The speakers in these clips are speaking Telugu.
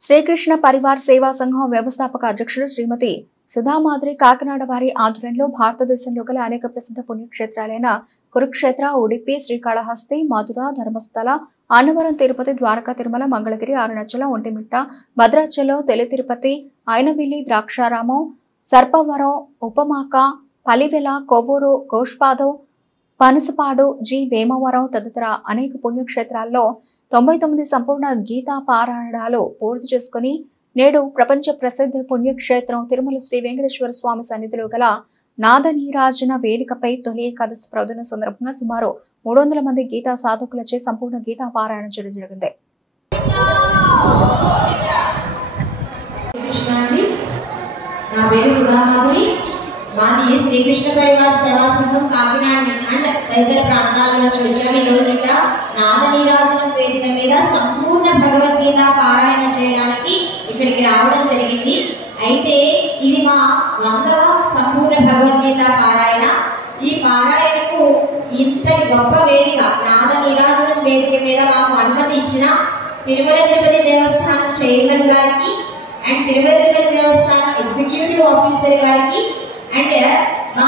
శ్రీకృష్ణ పరివార్ సేవా సంఘం వ్యవస్థాపక అధ్యక్షుడు శ్రీమతి సుధామాధురి కాకినాడ వారి ఆధ్వర్యంలో భారతదేశంలో గల అనేక ప్రసిద్ధ పుణ్యక్షేత్రాలైన కురుక్షేత్ర, ఉడిపి, శ్రీకాళహస్తి, మధుర, ధర్మస్థల, అన్నవరం, తిరుపతి, ద్వారకా, తిరుమల, మంగళగిరి, ఆరుణాచల, ఒంటిమిట్ట, భద్రాచలం, తెలి తిరుపతి, ఐనవిల్లి, ద్రాక్షారామం, సర్పవరం, ఉపమాక, పలివెల, కొవ్వూరు, గోష్పాదం, పనసపాడు, జి వేమవరం తదితర అనేక పుణ్యక్షేత్రాల్లో 99 సంపూర్ణ గీతా పారాయణాలు పూర్తి చేసుకుని నేడు ప్రపంచ ప్రసిద్ధ పుణ్యక్షేత్రం తిరుమల శ్రీ వెంకటేశ్వర స్వామి సన్నిధిలో గల నాదనీరాజన వేదికపై తొలి ఏకాదశి ప్రవచన సందర్భంగా సుమారు 300 మంది గీతా సాధకులచే సంపూర్ణ గీతా పారాయణ చేయడం జరిగింది. నా పేరు సుధామాధురి. మాది శ్రీకృష్ణ పరివార్ సేవా సంఘం కాకినాడ అండ్ తదితర ప్రాంతాల్లో చూచాము. ఈ రోజు ఇక్కడ నాదనీరాజనం వేదిక మీద సంపూర్ణ భగవద్గీత పారాయణ చేయడానికి ఇక్కడికి రావడం జరిగింది. అయితే ఇది మా 100వ సంపూర్ణ భగవద్గీత పారాయణ. ఈ పారాయణకు ఇంతటి గొప్ప వేదిక నాదనీరాజనం వేదిక మీద మాకు అనుమతి ఇచ్చిన తిరుమల తిరుపతి దేవస్థానం చైర్మన్ గారికి and Tirumala Tirupati Devasthanam executive officer గారికి అండ్ మా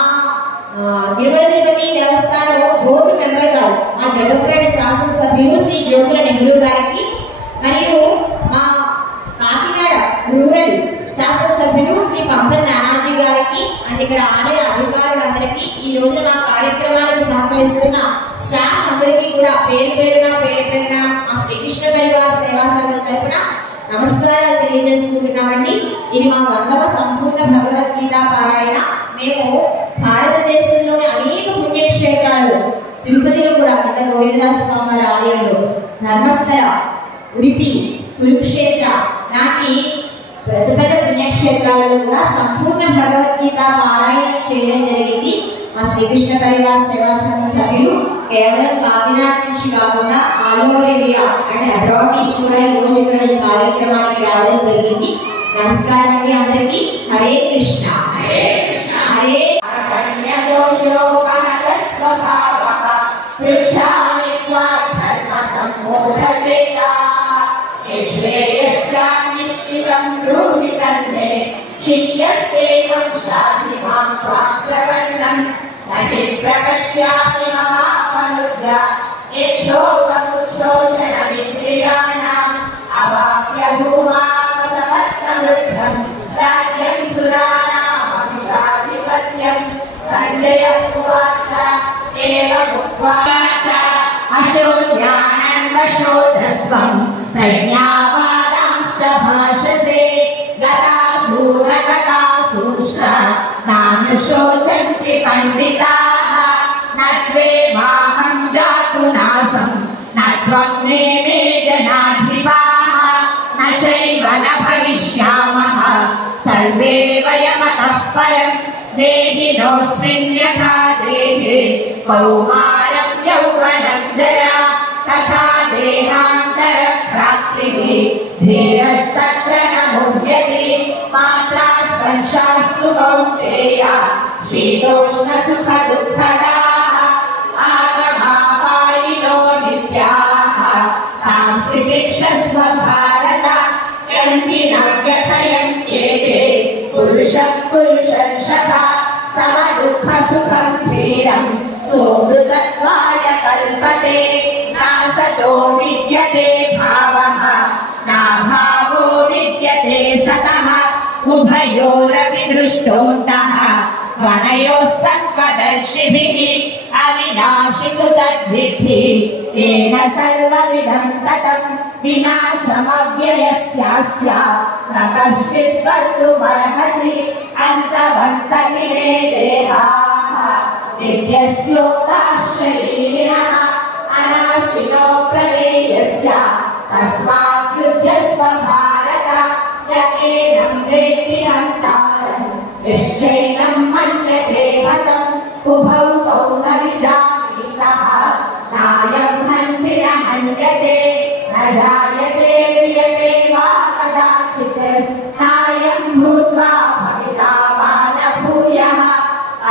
తిరుమల తిరుపతి దేవస్థానం బోర్డు మెంబర్ గారు మా జడ్డుపేట శాసనసభ్యులు శ్రీ జ్యోతుల నెహ్రూ గారికి మరియు మా కాకినాడ రూరల్ శాసనసభ్యులు శ్రీ పంపన్ నానాజీ గారికి అండ్ ఇక్కడ ఆలయ అధికారులందరికీ ఈ రోజున మా కార్యక్రమానికి సహకరిస్తున్న స్టాఫ్ అందరికీ కూడా పేరు పేరున మా శ్రీకృష్ణ పరివార్ సేవా సంఘం తరఫున నమస్కారాలు తెలియజేసుకుంటున్నామండి. ఇది మా 100వ సంపూర్ణ భగవద్గీత పారాయణ. మేము భారతదేశంలోని అనేక పుణ్యక్షేత్రాలు, తిరుపతిలో కూడా కింద గోవిందరాజ స్వామి వారి ఆలయంలో, ధర్మస్థల, ఉడిపి, కురుక్షేత్ర నాటి పెద్ద పుణ్యక్షేత్రాలలో కూడా సంపూర్ణ భగవద్గీత పారాయణ చేయడం జరిగింది. మా శ్రీకృష్ణ పరివార్ సేవా సంఘ సభ్యులు కేవలం కాకినాడ నుంచి కాకుండా all over India and abroad నుంచి కూడా ఈ రోజు ఇక్కడ ఈ కార్యక్రమానికి రావడం జరిగింది. నమస్కారం అండి అందరికీ. హరే కృష్ణ. హరే శిష్యస్తే ప్రపశ్యామి మహాపనుద్య ఏక్షోకముక్షోషణమింద్రియాణాం అవాప్య భూమాపసమర్థమృద్ధం రాజ్యం సురాణామభిషాధిపత్యం సంజయ ఉవాచ ఏవముక్త్వాచ అశోచ్యానన్వశోచస్వం ప్రజ్ఞావాదాంశ్చ భాషసే గతాసూరగతాసూష్ట నానుశోచంతి పండితాః నత్వేవాహం జాతు నాసం నత్వం నేమే జనాధిపాః నచైవ న భవిష్యామః సర్వే వయమతః పరం దేహినోऽస్మిన్ యథా దేహే కౌమారం యౌవనం జరా తథా దేహాంతర ప్రాప్తిః ధీరస్తత్ర న ముహ్యతే మాత్రా స్పర్శాస్తు కౌంతేయ శీతోష్ణ సుఖ దుఃఖదాః ఆగమాపాయినో నిత్యాః తాం స్థితిక్షస్వ భారత యంతి న వ్యథయంత్యేతే పురుషం పురుషర్షభ సమ దుఃఖ సుఖం ధీరం సోమృతత్వాయ కల్పతే నాసతో విద్యతే భావః నాభావో విద్యతే సతః ఉభయోరపి దృష్టోంతః వనయోస్తత్వదర్శిభిః అవినాశితు తద్విద్ధి తేన సర్వమిదం తతం వినాశమవ్యయస్యాస్య న కశ్చిత్ కర్తుమర్హతి అంతవంత ఇమే దేహాః నిత్యస్యోక్తాః శరీరిణః అనాశినో ప్రళయస్య తస్మాత్ యుధ్యస్వ భారత యకేనం వేత్తి హంతారం నిశ్చైనం మన్యతే హతం ఉభౌ తౌ న విజానీతః నాయం హంతి న హన్యతే న జాయతే మ్రియతే వా కదాచిత్ నాయం భూత్వా భవితా వా న భూయః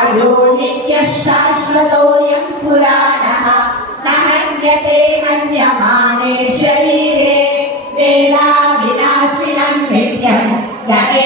అయో నిత్యః శాశ్వతోऽయం పురాణః న హన్యతే మన్యమానే శరీరే వేదా వినాశిన దానికి